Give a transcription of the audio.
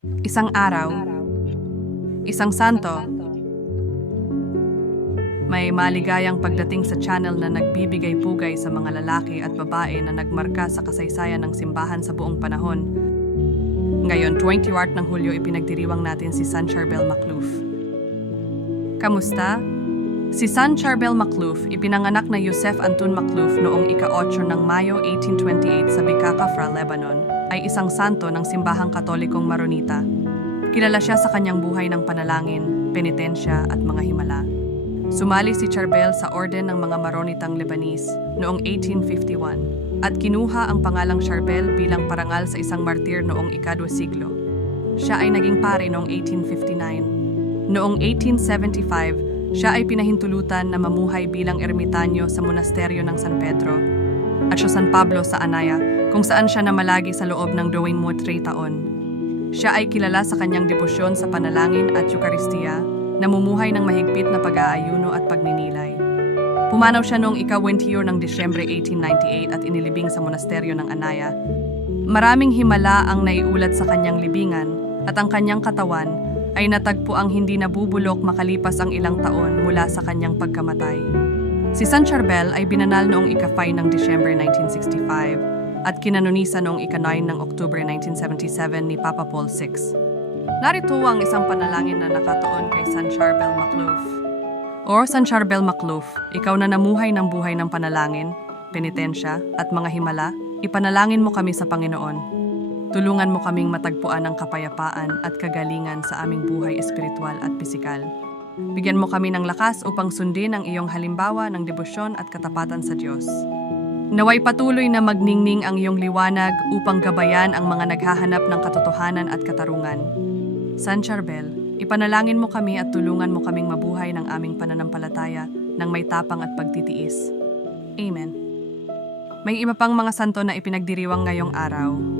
Isang araw, isang santo, may maligayang pagdating sa channel na nagbibigay pugay sa mga lalaki at babae na nagmarka sa kasaysayan ng simbahan sa buong panahon. Ngayon, 20 ng Hulyo, ipinagdiriwang natin si San Charbel Macluf. Kamusta? Si San Charbel Macluf, ipinanganak na Yosef Antun Macluf noong ika-8 ng Mayo 1828 sa Bicacafra, Lebanon, ay isang santo ng simbahang katolikong Maronita. Kilala siya sa kanyang buhay ng panalangin, penitensya at mga himala. Sumali si Charbel sa Orden ng mga Maronitang Lebanese noong 1851 at kinuha ang pangalang Charbel bilang parangal sa isang martir noong ikadwa siglo. Siya ay naging pare noong 1859. Noong 1875, siya ay pinahintulutan na mamuhay bilang ermitanyo sa monasteryo ng San Pedro at sa San Pablo sa Anaya kung saan siya namalagi sa loob ng dawing mo 3 taon. Siya ay kilala sa kanyang debosyon sa panalangin at Eukaristiya, namumuhay ng mahigpit na pag-aayuno at pagninilay. Pumanaw siya noong ika-20 ng Disyembre 1898 at inilibing sa monasteryo ng Anaya. Maraming himala ang naiulat sa kanyang libingan at ang kanyang katawan ay natagpo ang hindi nabubulok makalipas ang ilang taon mula sa kanyang pagkamatay. Si San Charbel ay binanal noong ika-5 ng Disyembre 1965 at kinanonisa noong ika-9 ng Oktubre 1977 ni Papa Paul VI. Narito ang isang panalangin na nakatuon kay San Charbel Macluf. O San Charbel Macluf, ikaw na namuhay ng buhay ng panalangin, penitensya at mga himala, ipanalangin mo kami sa Panginoon. Tulungan mo kaming matagpuan ang kapayapaan at kagalingan sa aming buhay espiritual at pisikal. Bigyan mo kami ng lakas upang sundin ang iyong halimbawa ng debosyon at katapatan sa Diyos. Naway patuloy na magningning ang iyong liwanag upang gabayan ang mga naghahanap ng katotohanan at katarungan. San Charbel, ipanalangin mo kami at tulungan mo kaming mabuhay ng aming pananampalataya ng may tapang at pagtitiis. Amen. May iba pang mga santo na ipinagdiriwang ngayong araw.